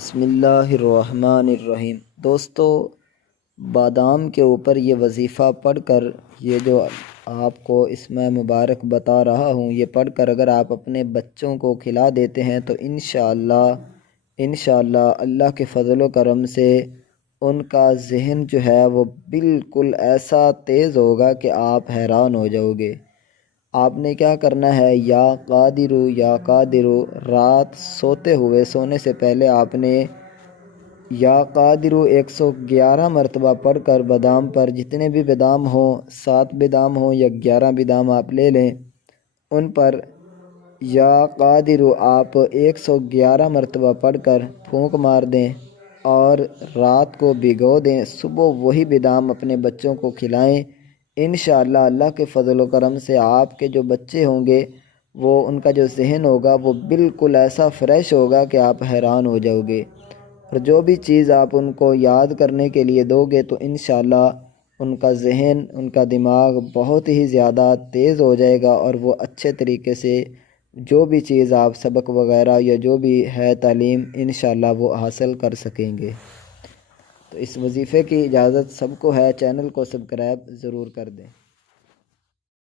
بسم اللہ الرحمن الرحیم۔ دوستو، بادام کے اوپر یہ وظیفہ پڑھ کر، یہ جو آپ کو اس میں مبارک بتا رہا ہوں، یہ پڑھ کر اگر آپ اپنے بچوں کو کھلا دیتے ہیں تو انشاءاللہ اللہ کے فضل و کرم سے ان کا ذہن جو ہے وہ بالکل ایسا تیز ہوگا کہ آپ حیران ہو جاؤ گے۔ آپ نے کیا کرنا ہے، یا قادرو، رات سونے سے پہلے آپ نے یا قادرو 111 مرتبہ پڑھ کر بادام پر، جتنے بھی بادام ہوں، 7 بادام ہوں یا 11 بادام آپ لے لیں، ان پر یا قادرو آپ 111 مرتبہ پڑھ کر پھونک مار دیں اور رات کو بھگو دیں۔ صبح وہی بادام اپنے بچوں کو کھلائیں۔ انشاءاللہ اللہ کے فضل و کرم سے آپ کے جو بچے ہوں گے، وہ ان کا جو ذہن ہوگا وہ بالکل ایسا فریش ہوگا کہ آپ حیران ہو جاؤ گے۔ اور جو بھی چیز آپ ان کو یاد کرنے کے لیے دو گے تو انشاءاللہ ان کا ذہن، ان کا دماغ بہت ہی زیادہ تیز ہو جائے گا اور وہ اچھے طریقے سے جو بھی چیز آپ سبق وغیرہ یا جو بھی ہے تعلیم، انشاءاللہ وہ حاصل کر سکیں گے۔ تو اس وظیفے کی اجازت سب کو ہے، چینل کو سبسکرائب ضرور کر دیں۔